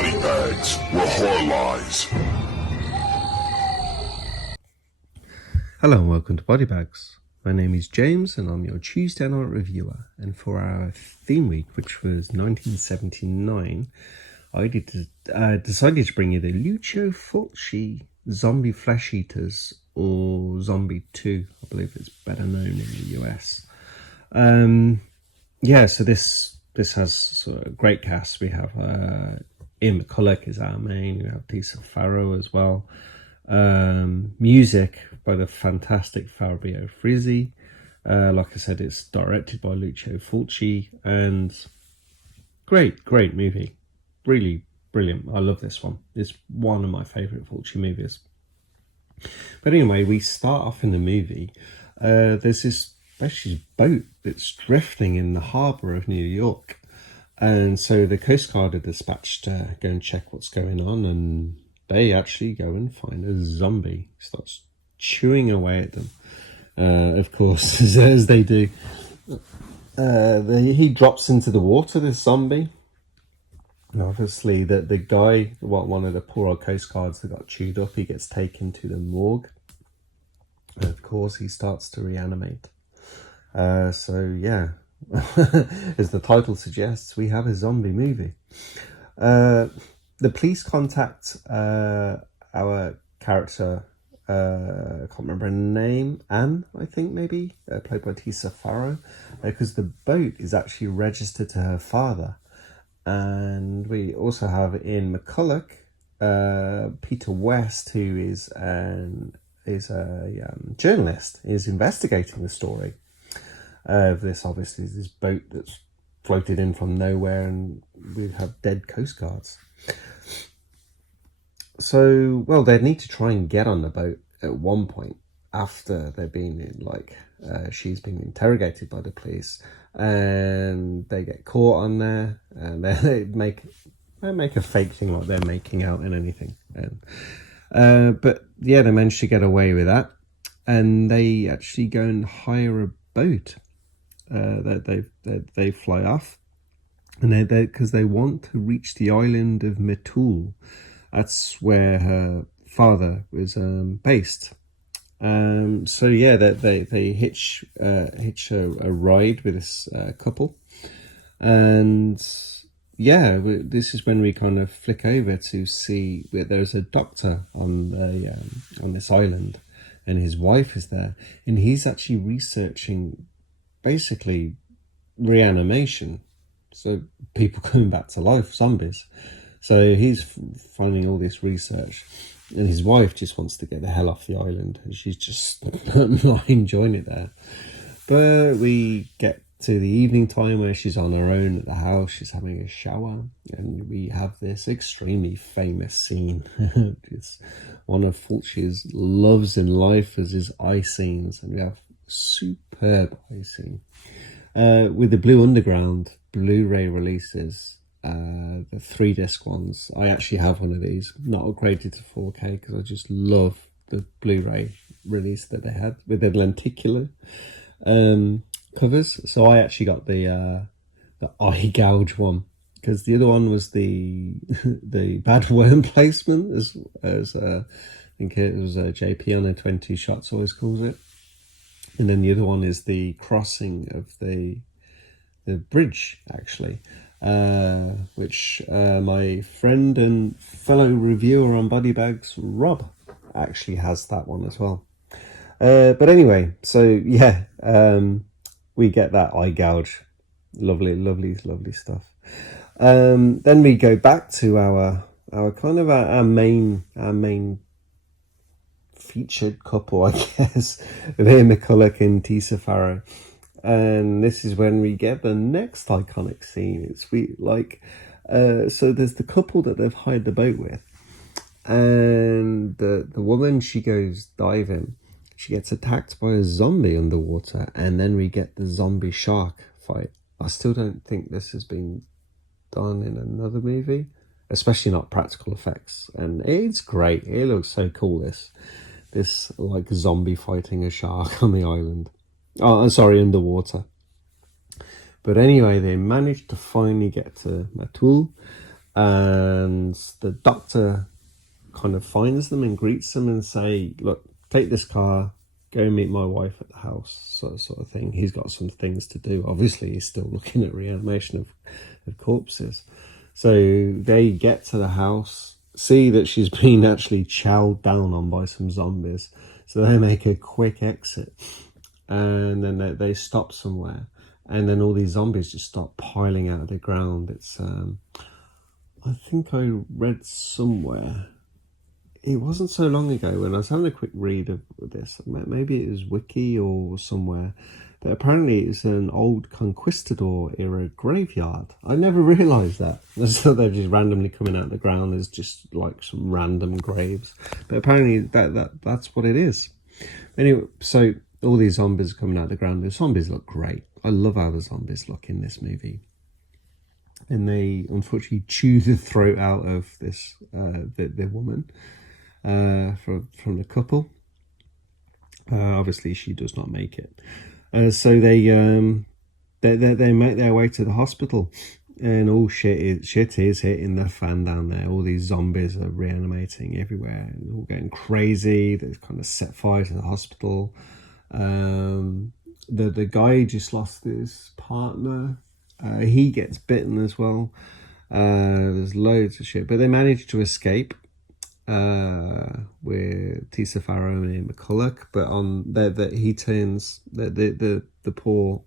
body bags where horror lies. Hello and welcome to Body Bags. My name is James and I'm your Tuesday night reviewer. And for our theme week, which was 1979, I decided to bring you the Lucio Fulci Zombie Flesh Eaters, or Zombie 2, I believe it's better known in the US. So this has sort of a great cast. We have Ian McCulloch is our main. We have Tisa Farrow as well. Music by the fantastic Fabio Frizzi. Like I said, it's directed by Lucio Fulci, and great movie. Really brilliant. I love this one. It's one of my favourite Fulci movies. But anyway, we start off in the movie. There's this boat that's drifting in the harbour of New York. And so the Coast Guard are dispatched to go and check what's going on, and they actually go and find a zombie. He starts chewing away at them, of course, as they do. He drops into the water, this zombie. And obviously, the guy, one of the poor old Coast Guards that got chewed up, he gets taken to the morgue. And of course, he starts to reanimate. So yeah, as the title suggests, we have a zombie movie. The police contact our character, I can't remember her name, Anne, I think maybe, played by Tisa Farrow, because the boat is actually registered to her father. And we also have Ian McCulloch, Peter West, who is a journalist, is investigating the story of this. Obviously, this boat that's floated in from nowhere, and we have dead Coast Guards. So, well, they need to try and get on the boat at one point after they've been she's been interrogated by the police, and they get caught on there, and they make a fake thing like they're making out and anything. But yeah, they manage to get away with that, and they actually go and hire a boat. They fly off, and because they want to reach the island of Metul. That's where her father was based. So yeah, they hitch a ride with this couple, and yeah, this is when we kind of flick over to see that there's a doctor on this island, and his wife is there, and he's actually researching basically reanimation, so people coming back to life, zombies. So he's finding all this research, and his wife just wants to get the hell off the island, and she's just not enjoying it there. But we get to the evening time where she's on her own at the house, she's having a shower, and we have this extremely famous scene. It's one of Fulci's loves in life as his eye scenes, and we have superb eye scene. With the Blue Underground Blu-ray releases, the 3-disc ones. I actually have one of these, not upgraded to 4K because I just love the Blu-ray release that they had with the lenticular covers. So I actually got the eye gouge one, because the other one was the bad worm placement, as I think it was JP on the 20 shots always calls it. And then the other one is the crossing of the bridge, actually. Which my friend and fellow reviewer on Body Bags, Rob, actually has that one as well. But anyway, so yeah, we get that eye gouge. Lovely stuff. Then we go back to our kind of our main featured couple, I guess, of Ian McCulloch and Tisa Farrow. And this is when we get the next iconic scene. So there's the couple that they've hired the boat with, and the woman, she goes diving, she gets attacked by a zombie underwater, and then we get the zombie shark fight. I still don't think this has been done in another movie, especially not practical effects, and it's great. It looks so cool, this like zombie fighting a shark on the island. Oh, I'm sorry, underwater. But anyway, they managed to finally get to Metul, and the doctor kind of finds them and greets them and say, look, take this car, go meet my wife at the house, sort of thing. He's got some things to do. Obviously, he's still looking at reanimation of corpses. So they get to the house, see that she's been actually chowed down on by some zombies. So they make a quick exit, and then they stop somewhere. And then all these zombies just start piling out of the ground. It's, I think I read somewhere, it wasn't so long ago when I was having a quick read of this, maybe it was Wiki or somewhere, but apparently it's an old conquistador era graveyard. I never realised that. I just thought they're just randomly coming out of the ground. There's just like some random graves, but apparently that's what it is. Anyway, so all these zombies are coming out of the ground. The zombies look great. I love how the zombies look in this movie. And they unfortunately chew the throat out of this the woman from the couple. Obviously, she does not make it. So they make their way to the hospital, and all shit is hitting the fan down there. All these zombies are reanimating everywhere, and all getting crazy. They kind of set fire to the hospital. The guy just lost his partner. He gets bitten as well. There's loads of shit, but they manage to escape with Tisa Farrow and Ian McCulloch. But on that he turns the poor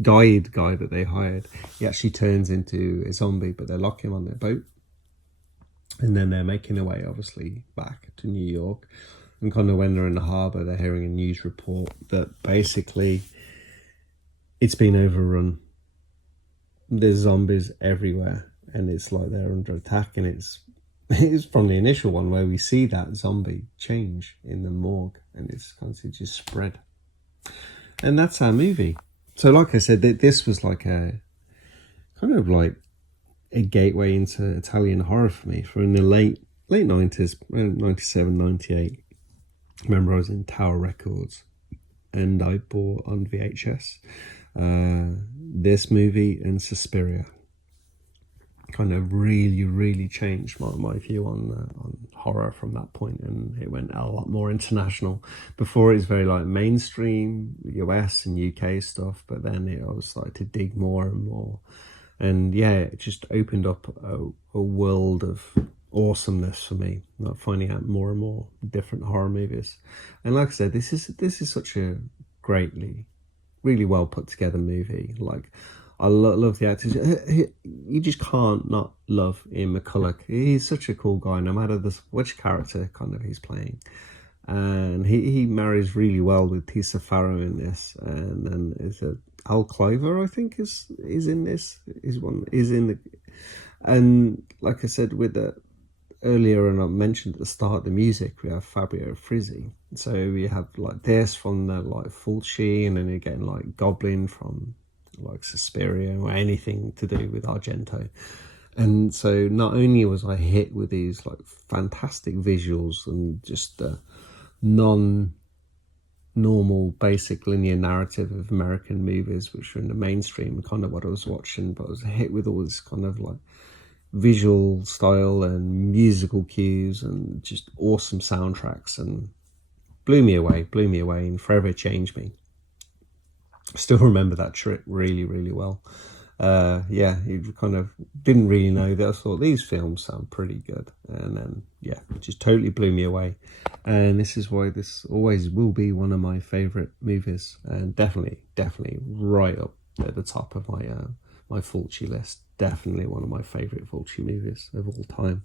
guide guy that they hired. He actually turns into a zombie, but they lock him on their boat, and then they're making their way obviously back to New York. And kind of when they're in the harbour, they're hearing a news report that basically it's been overrun. There's zombies everywhere, and it's like they're under attack. And it's from the initial one where we see that zombie change in the morgue, and it's constantly just spread. And that's our movie. So like I said, this was like a kind of like a gateway into Italian horror for me. For in the late 90s, 97, 98. I remember I was in Tower Records, and I bought on VHS this movie and Suspiria. Kind of really changed my view on horror from that point, and it went a lot more international. Before it was very like mainstream US and UK stuff, but then I was starting to dig more and more, and yeah, it just opened up a world of awesomeness for me, like finding out more and more different horror movies. And like I said, this is such a really well put together movie. Like, I love the actors. You just can't not love Ian McCulloch. He's such a cool guy, no matter which character kind of he's playing. And he marries really well with Tisa Farrow in this. And then is it Al Cliver, I think, is in this. And like I said, with the earlier, and I mentioned at the start, the music, we have Fabio Frizzi. So we have like this from the like Fulci, and then you're getting like Goblin from like Suspiria, or anything to do with Argento. And so not only was I hit with these like fantastic visuals and just non-normal basic linear narrative of American movies, which were in the mainstream, kind of what I was watching, but I was hit with all this kind of like visual style and musical cues and just awesome soundtracks, and blew me away and forever changed me. Still remember that trip really well. You kind of didn't really know that. I thought these films sound pretty good, and then it just totally blew me away. And this is why this always will be one of my favorite movies, and definitely right up at the top of my Fulci list. Definitely one of my favorite Fulci movies of all time.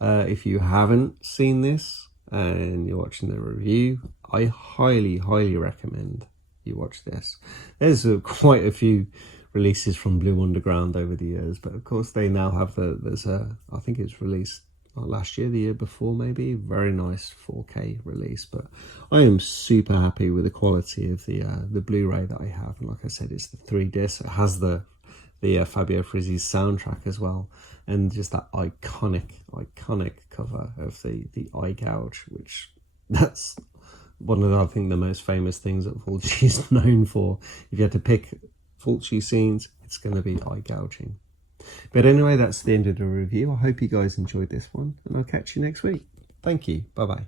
If you haven't seen this and you're watching the review, I highly recommend you watch this. There's quite a few releases from Blue Underground over the years, but of course they now have I think it's released last year, the year before maybe, very nice 4K release. But I am super happy with the quality of the Blu-ray that I have, and like I said, it's the 3 discs. It has the Fabio Frizzi's soundtrack as well, and just that iconic cover of the eye gouge, which that's one of I think the most famous things that Fulci is known for. If you had to pick Fulci scenes, it's going to be eye gouging. But anyway, that's the end of the review. I hope you guys enjoyed this one, and I'll catch you next week. Thank you. Bye bye.